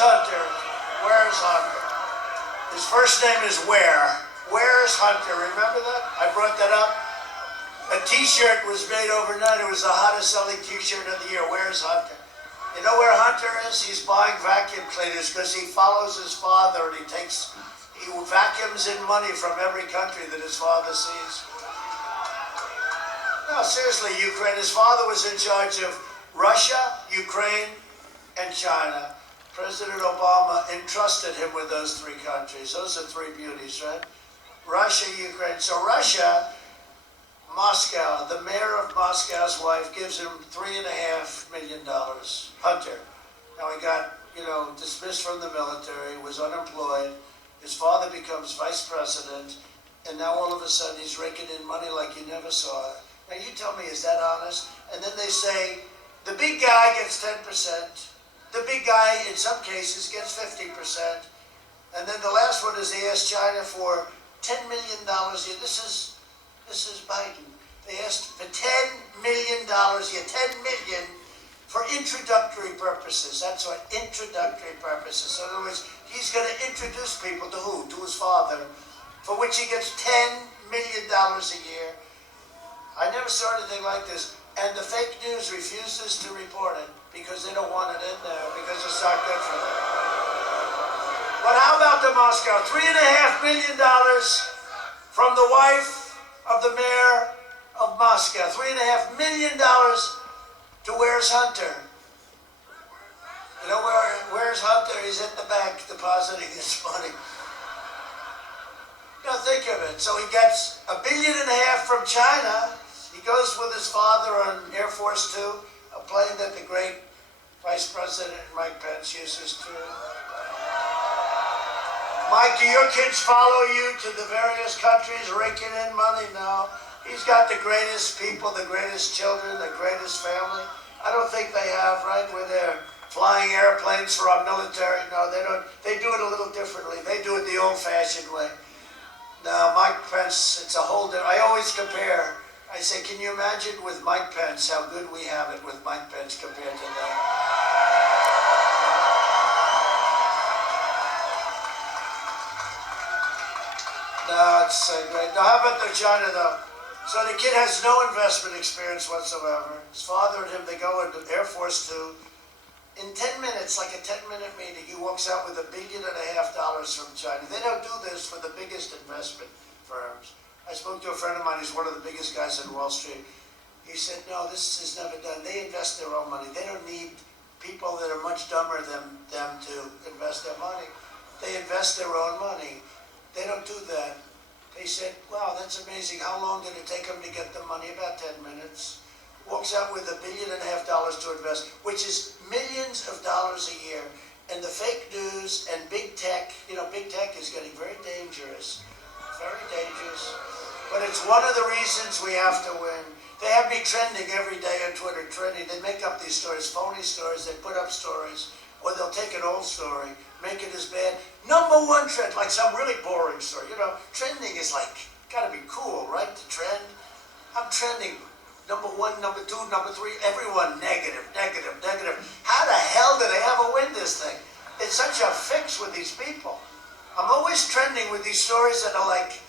Hunter? Where's Hunter? His first name is Where. Where's Hunter? Remember that? I brought that up. A T-shirt was made overnight. It was the hottest selling T-shirt of the year. Where's Hunter? You know where Hunter is? He's buying vacuum cleaners because he follows his father and he vacuums in money from every country that his father sees. No, seriously, Ukraine. His father was in charge of Russia, Ukraine, and China. President Obama entrusted him with those three countries. Those are three beauties, right? Russia, Ukraine. So Russia, Moscow, the mayor of Moscow's wife gives him $3.5 million. Hunter. Now he got, dismissed from the military, was unemployed. His father becomes vice president, and now all of a sudden he's raking in money like you never saw. Now you tell me, is that honest? And then they say, the big guy gets 10%. The big guy, in some cases, gets 50%. And then the last one is they asked China for $10 million. This is Biden. They asked for $10 million, $10 million for introductory purposes. That's what introductory purposes. So in other words, he's going to introduce people to who? To his father, for which he gets $10 million a year. I never saw anything like this. And the fake news refuses to report it because they don't want it in there because it's not good for them. But how about the Moscow? $3.5 million from the wife of the mayor of Moscow. $3.5 million to Where's Hunter? You know where's Hunter? He's at the bank depositing his money. Now think of it. So he gets $1.5 billion from China. He goes with his father on Air Force Two, a plane that the great Vice President Mike Pence uses too. Mike, do your kids follow you to the various countries raking in money? No. He's got the greatest people, the greatest children, the greatest family. I don't think they have, right, where they're flying airplanes for our military. No, they don't. They do it a little differently. They do it the old-fashioned way. Now, Mike Pence, it's a whole different. I always compare. I say, can you imagine with Mike Pence how good we have it with Mike Pence compared to that? No, it's great. Now, how about the China, though? So the kid has no investment experience whatsoever. His father and him, they go into Air Force Two. In 10 minutes, like a 10-minute meeting, he walks out with $1.5 billion from China. They don't do this for the biggest investment firms. I spoke to a friend of mine, he's one of the biggest guys in Wall Street. He said, no, this is never done. They invest their own money. They don't need people that are much dumber than them to invest their money. They invest their own money. They don't do that. They said, wow, that's amazing. How long did it take them to get the money? About 10 minutes. Walks out with $1.5 billion to invest, which is millions of dollars a year. And the fake news and big tech, big tech is getting very dangerous. Very dangerous. But it's one of the reasons we have to win. They have me trending every day on Twitter, trending. They make up these stories, phony stories. They put up stories. Or they'll take an old story, make it as bad. #1 trend, like some really boring story. Trending is like, gotta be cool, right, to trend? I'm trending. #1, #2, #3, everyone negative, negative, negative. How the hell do they ever win this thing? It's such a fix with these people. I'm always trending with these stories that are like,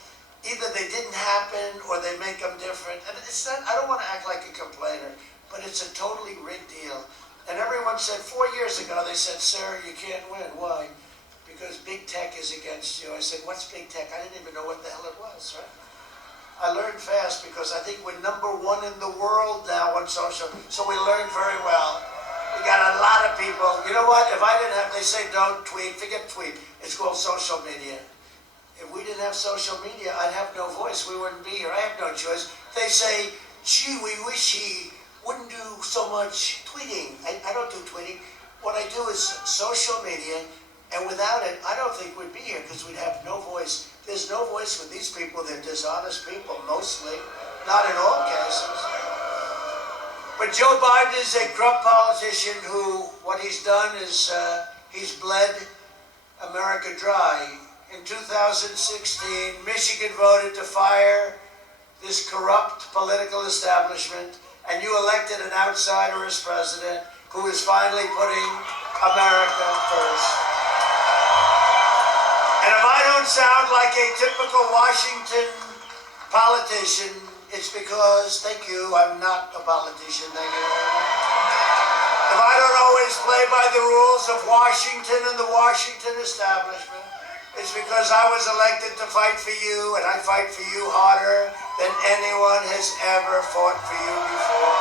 either they didn't happen or they make them different. And it's not, I don't want to act like a complainer, but it's a totally rigged deal. And everyone said 4 years ago, they said, sir, you can't win. Why? Because big tech is against you. I said, what's big tech? I didn't even know what the hell it was, right? I learned fast because I think we're #1 in the world now on social. So we learned very well. We got a lot of people. You know what? If I didn't have, they say don't tweet, forget tweet. It's called social media. If we didn't have social media, I'd have no voice. We wouldn't be here. I have no choice. They say, gee, we wish he wouldn't do so much tweeting. I don't do tweeting. What I do is social media, and without it, I don't think we'd be here because we'd have no voice. There's no voice with these people. They're dishonest people, mostly. Not in all cases. But Joe Biden is a corrupt politician who, what he's done is he's bled America dry. In 2016, Michigan voted to fire this corrupt political establishment, and you elected an outsider as president who is finally putting America first. And if I don't sound like a typical Washington politician, it's because, thank you, I'm not a politician, thank you very much. If I don't always play by the rules of Washington and the Washington establishment, it's because I was elected to fight for you, and I fight for you harder than anyone has ever fought for you before.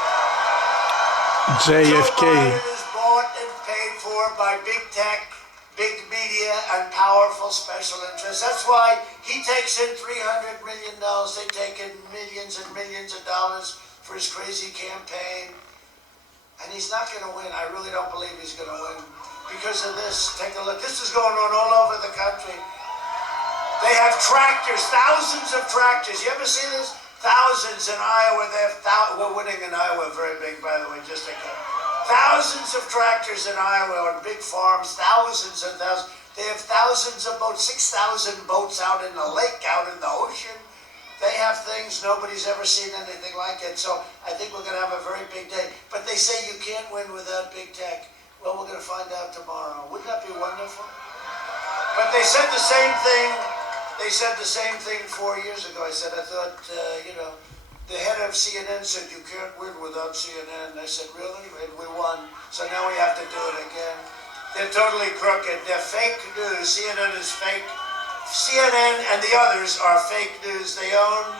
JFK. Joe Biden is bought and paid for by big tech, big media, and powerful special interests. That's why he takes in $300 million. They take in millions and millions of dollars for his crazy campaign. And he's not going to win. I really don't believe he's going to win. Because of this, take a look. This is going on all over the country. They have tractors, thousands of tractors. You ever see this? Thousands in Iowa. We're winning in Iowa, very big, by the way, just a couple. Thousands of tractors in Iowa on big farms, thousands and thousands. They have thousands of boats, 6,000 boats out in the lake, out in the ocean. They have things nobody's ever seen anything like it. So I think we're going to have a very big day. But they say you can't win without big tech. Well, we're going to find out tomorrow. Wouldn't that be wonderful? But they said the same thing. They said the same thing 4 years ago. I thought, the head of CNN said you can't win without CNN. I said, really? And we won. So now we have to do it again. They're totally crooked. They're fake news. CNN is fake. CNN and the others are fake news. They own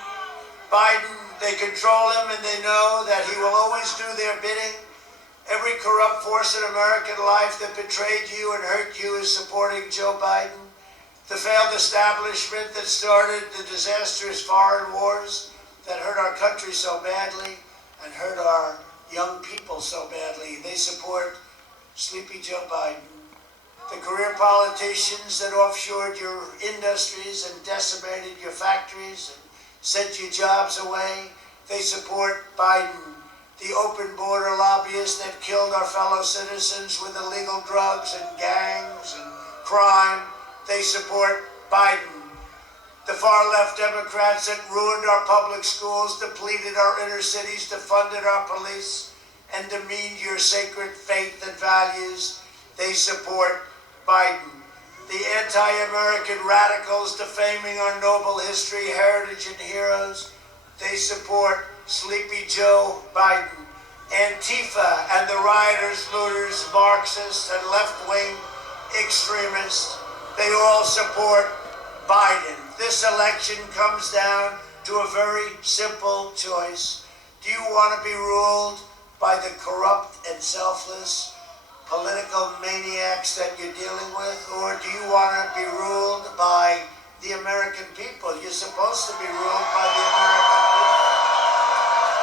Biden. They control him, and they know that he will always do their bidding. Every corrupt force in American life that betrayed you and hurt you is supporting Joe Biden. The failed establishment that started the disastrous foreign wars that hurt our country so badly and hurt our young people so badly. They support Sleepy Joe Biden. The career politicians that offshored your industries and decimated your factories and sent your jobs away, they support Biden. The open border lobbyists that killed our fellow citizens with illegal drugs and gangs and crime, they support Biden. The far-left Democrats that ruined our public schools, depleted our inner cities, defunded our police, and demeaned your sacred faith and values, they support Biden. The anti-American radicals defaming our noble history, heritage, and heroes, they support Sleepy Joe Biden. Antifa and the rioters, looters, Marxists, and left-wing extremists, they all support Biden. This election comes down to a very simple choice. Do you want to be ruled by the corrupt and selfless political maniacs that you're dealing with, or do you want to be ruled by the American people? You're supposed to be ruled by the American people.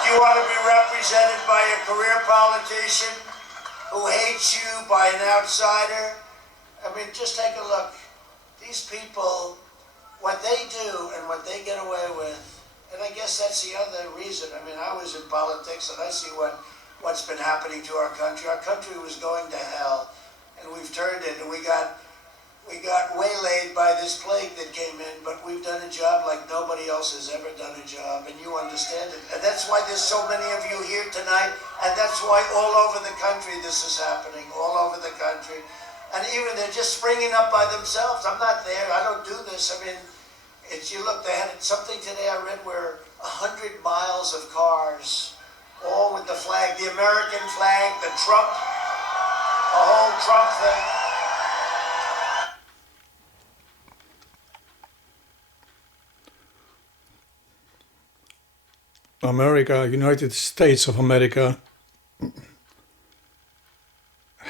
Do you want to be represented by a career politician who hates you, by an outsider? I mean, just take a look. These people, what they do and what they get away with, and I guess that's the other reason. I mean, I was in politics and I see what's been happening to our country. Our country was going to hell, and we've turned it, and we got waylaid by this plague that came in, but we've done a job like nobody else has ever done a job, and you understand it. And that's why there's so many of you here tonight, and that's why all over the country this is happening, all over the country. And even they're just springing up by themselves. I'm not there. I don't do this. I mean, you look, they had something today I read where 100 miles of cars, all with the flag, the American flag, the Trump, the whole Trump thing. America, United States of America,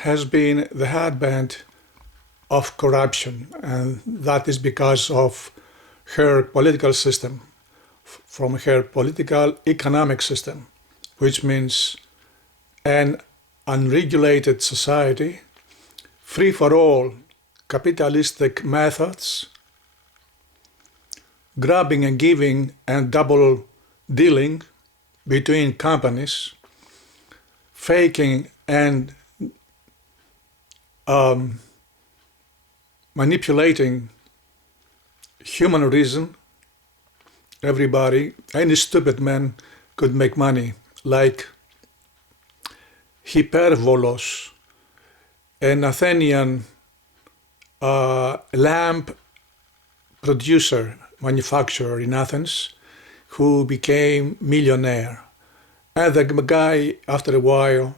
has been the headband of corruption, and that is because of her political system, from her political economic system, which means an unregulated society, free for all capitalistic methods, grabbing and giving and double dealing between companies, faking and manipulating human reason. Everybody, any stupid man could make money, like hypervolos, an Athenian lamp producer, manufacturer in Athens, who became millionaire. And the guy, after a while,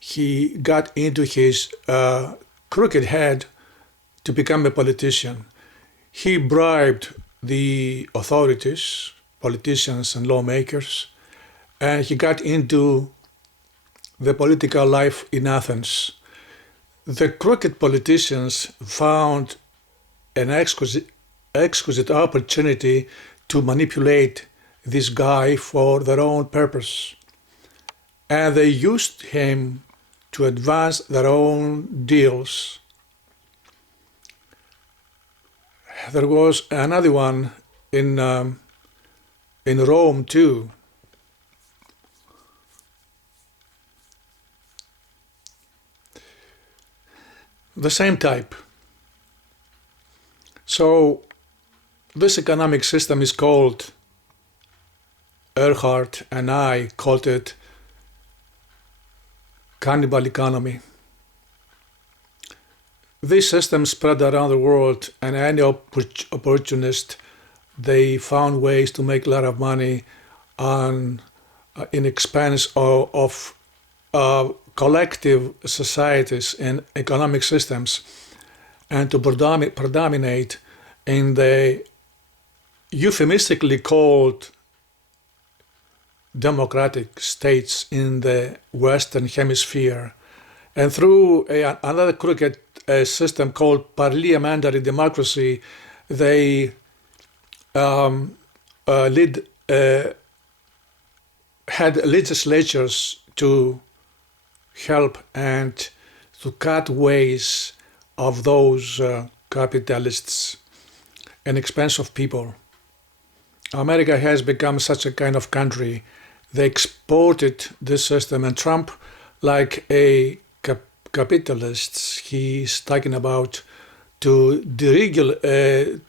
he got into his crooked head to become a politician. He bribed the authorities, politicians and lawmakers, and he got into the political life in Athens. The crooked politicians found an exquisite opportunity to manipulate this guy for their own purpose. And they used him to advance their own deals. There was another one in Rome too. The same type. So this economic system is called, Earhart and I called it, cannibal economy. This system spread around the world, and any opportunist, they found ways to make a lot of money on in expense of collective societies and economic systems, and to predominate in the euphemistically called democratic states in the Western Hemisphere. And through another crooked system called parliamentary democracy, they had legislatures to help and to cut ways of those capitalists and expense of people. America has become such a kind of country. They exported this system, and Trump, like a capitalist, he's talking about to deregulate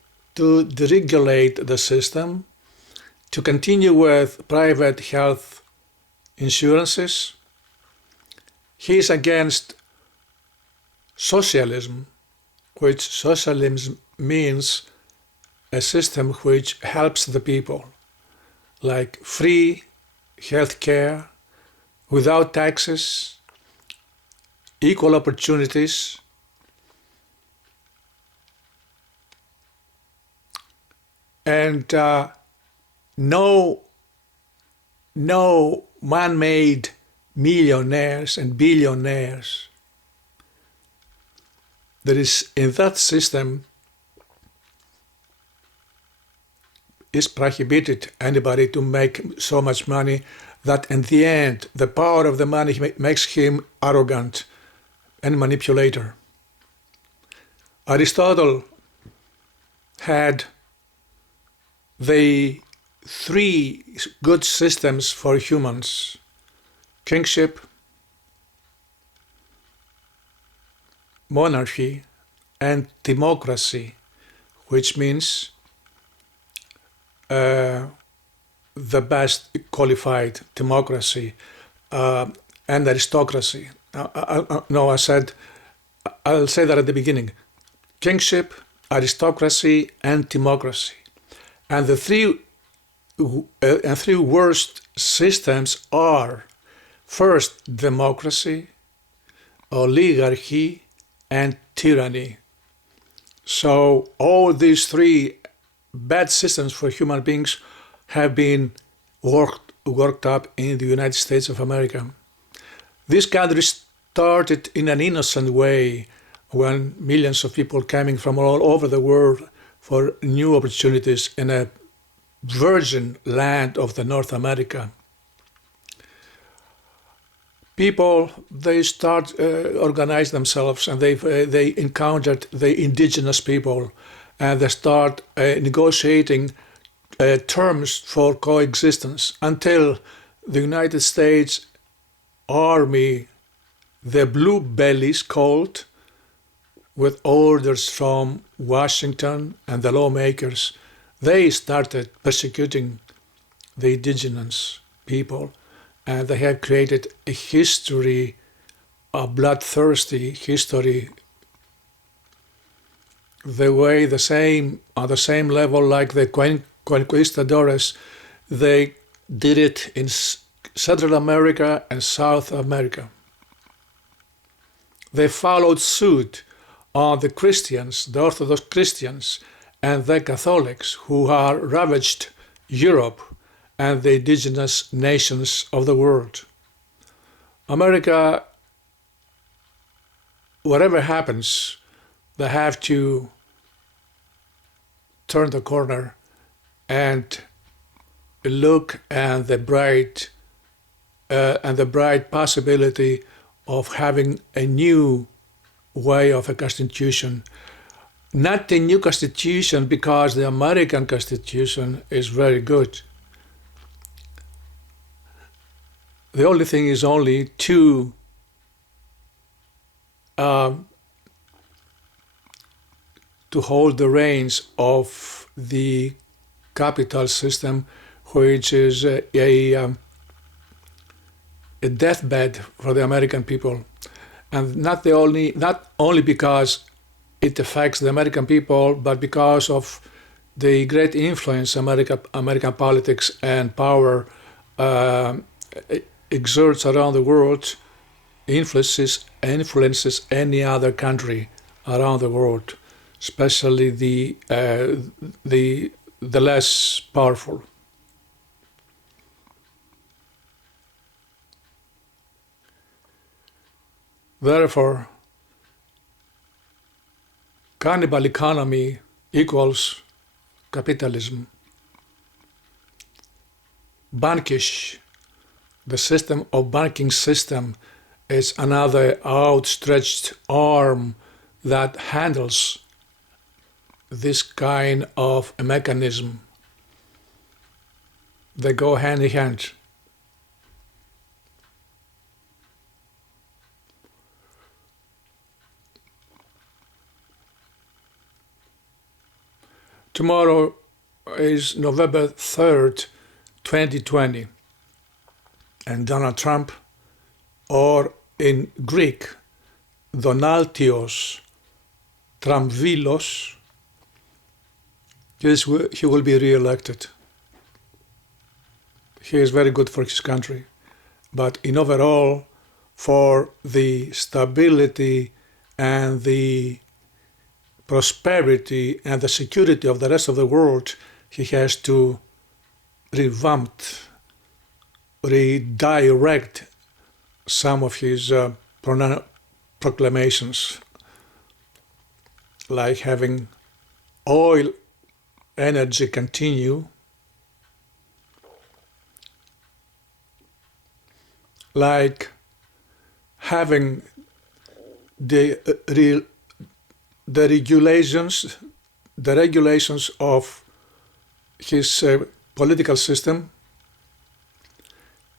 the system, to continue with private health insurances. He's against socialism, which socialism means a system which helps the people, like free health care, without taxes, equal opportunities, and no man-made millionaires and billionaires. There is, in that system, is prohibited anybody to make so much money that in the end the power of the money makes him arrogant and manipulator. Aristotle had the three good systems for humans: kingship, monarchy, and democracy, which means the best qualified democracy, and aristocracy. I'll say that at the beginning: kingship, aristocracy, and democracy. And the three worst systems are: first, democracy, oligarchy, and tyranny. So all these three bad systems for human beings have been worked up in the United States of America. This country started in an innocent way when millions of people coming from all over the world for new opportunities in a virgin land of the North America. People, they start organize themselves, and they encountered the indigenous people, and they start negotiating terms for coexistence until the United States Army, the blue bellies called, with orders from Washington and the lawmakers, they started persecuting the indigenous people, and they have created a history a bloodthirsty history, on the same level like the conquistadores. They did it in Central America and South America. They followed suit on the Christians, the Orthodox Christians, and the Catholics who are ravaged Europe and the indigenous nations of the world. America, whatever happens, they have to turn the corner and look at the bright possibility of having a new way of a constitution. Not a new constitution because the American Constitution is very good. The only thing is only to hold the reins of the capital system, which is a deathbed for the American people, and not only because it affects the American people, but because of the great influence American politics and power exerts around the world, influences any other country around the world, especially the less powerful. Therefore, cannibal economy equals capitalism. Bankish, the system of banking system, is another outstretched arm that handles this kind of a mechanism. They go hand in hand. Tomorrow is November 3rd, 2020, and Donald Trump, or in Greek, Donaltios Tramvilos, he will be re-elected. He is very good for his country, but in overall, for the stability and the prosperity and the security of the rest of the world, he has to redirect some of his proclamations, like having oil energy continue, like having the regulations of his political system.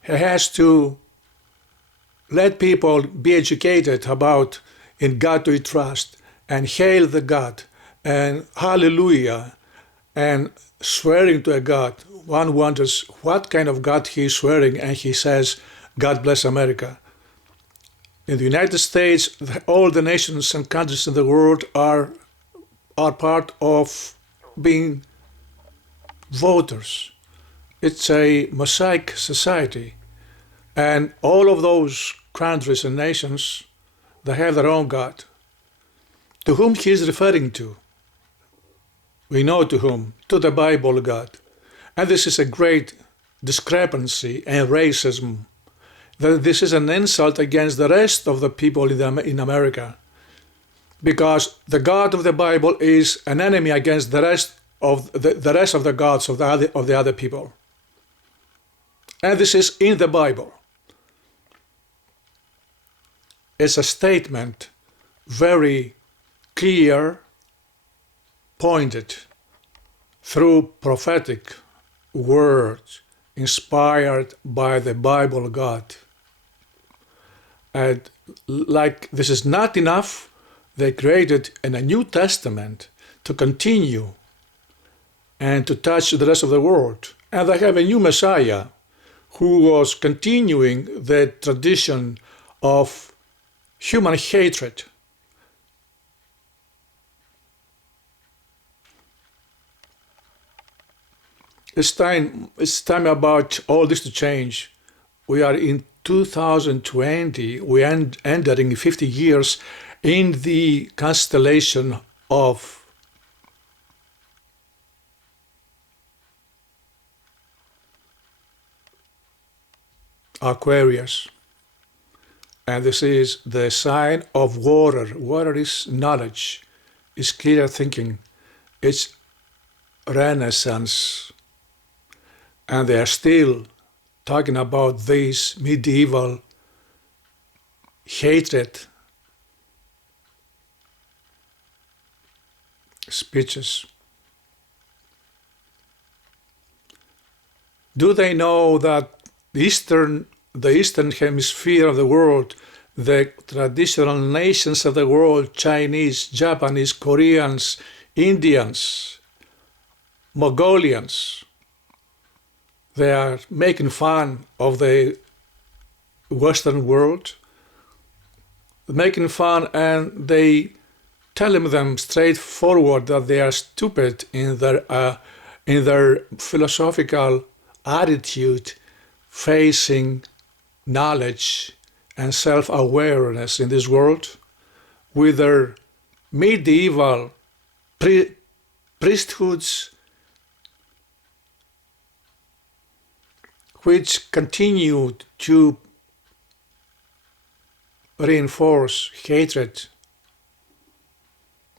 He has to let people be educated about in God we trust, and hail the God, and hallelujah, and swearing to a God. One wonders what kind of God he is swearing, and he says, God bless America. In the United States, all the nations and countries in the world are part of being voters. It's a mosaic society. And all of those countries and nations, they have their own God. To whom he is referring to? We know to whom, to the Bible God. And this is a great discrepancy and racism. That this is an insult against the rest of the people in America, because the God of the Bible is an enemy against the rest of the gods of the other people, and this is in the Bible. It's a statement, very clear, pointed through prophetic words, inspired by the Bible God. And like this is not enough, they created a New Testament to continue and to touch the rest of the world. And they have a new Messiah who was continuing the tradition of human hatred. It's time about all this to change. We are in 2020. We are entering 50 years in the constellation of Aquarius. And this is the sign of water. Water is knowledge, is clear thinking, it's Renaissance. And they are still talking about this medieval hatred speeches. Do they know that the Eastern Hemisphere of the world, the traditional nations of the world, Chinese, Japanese, Koreans, Indians, Mongolians, they are making fun of the Western world, making fun, and they telling them straightforward that they are stupid in their philosophical attitude facing knowledge and self-awareness in this world, with their medieval priesthoods which continued to reinforce hatred.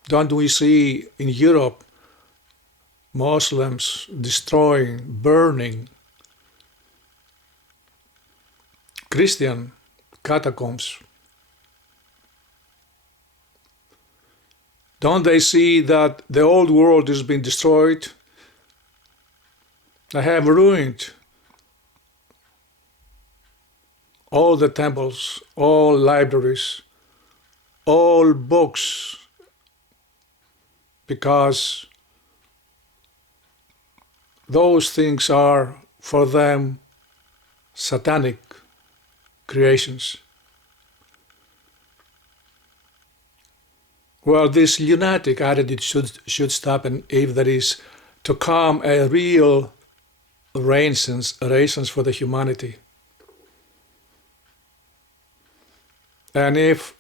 Don't we see in Europe Muslims destroying, burning Christian catacombs? Don't they see that the old world is being destroyed? They have ruined all the temples, all libraries, all books, because those things are for them satanic creations. Well, this lunatic attitude should stop, and if there is to come a real renaissance for the humanity. And if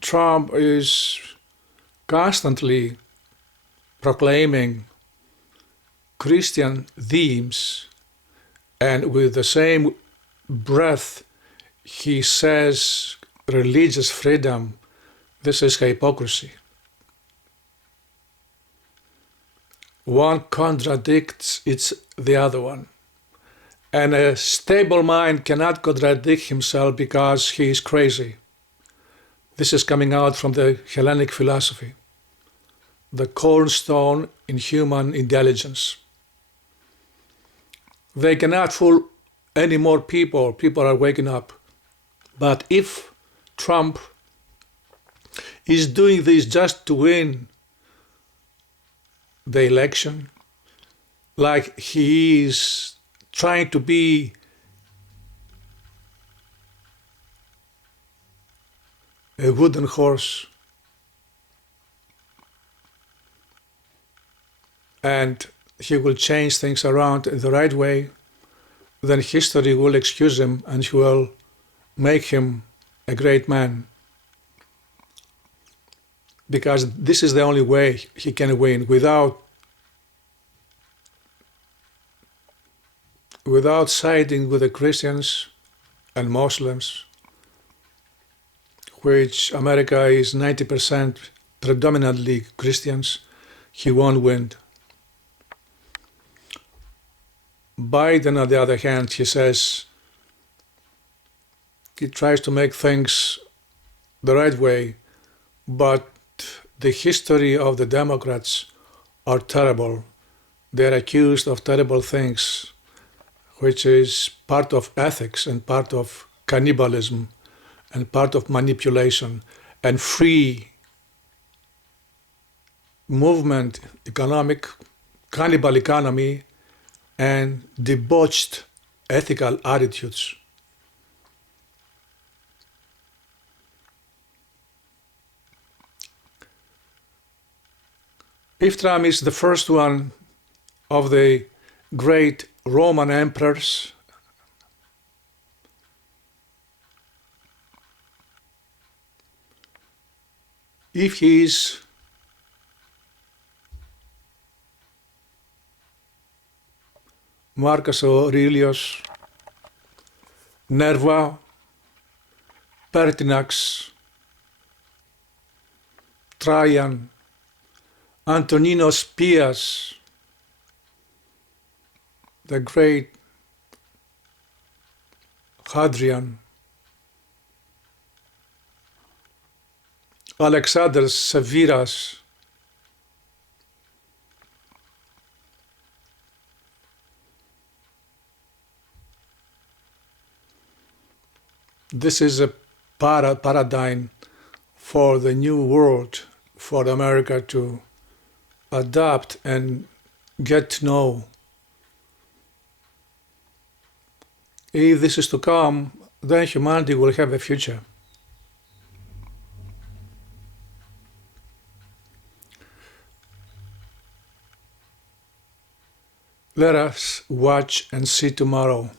Trump is constantly proclaiming Christian themes, and with the same breath he says religious freedom, this is hypocrisy. One contradicts the other one. And a stable mind cannot contradict himself because he is crazy. This is coming out from the Hellenic philosophy, the cornerstone in human intelligence. They cannot fool any more people. People are waking up. But if Trump is doing this just to win the election, like he is trying to be a wooden horse, and he will change things around in the right way, then history will excuse him and he will make him a great man. Because this is the only way he can win, without siding with the Christians and Muslims, which America is 90% predominantly Christians. He won't win. Biden, on the other hand, he says he tries to make things the right way, but the history of the Democrats are terrible. They're accused of terrible things, which is part of ethics and part of cannibalism and part of manipulation and free movement, economic, cannibal economy, and debauched ethical attitudes. If Trump is the first one of the great Roman emperors, if he is Marcus Aurelius, Nerva, Pertinax, Trajan, Antoninus Pius, the great Hadrian, Alexander Severus, this is a paradigm for the new world, for America to adapt and get to know. If this is to come, then humanity will have a future. Let us watch and see tomorrow.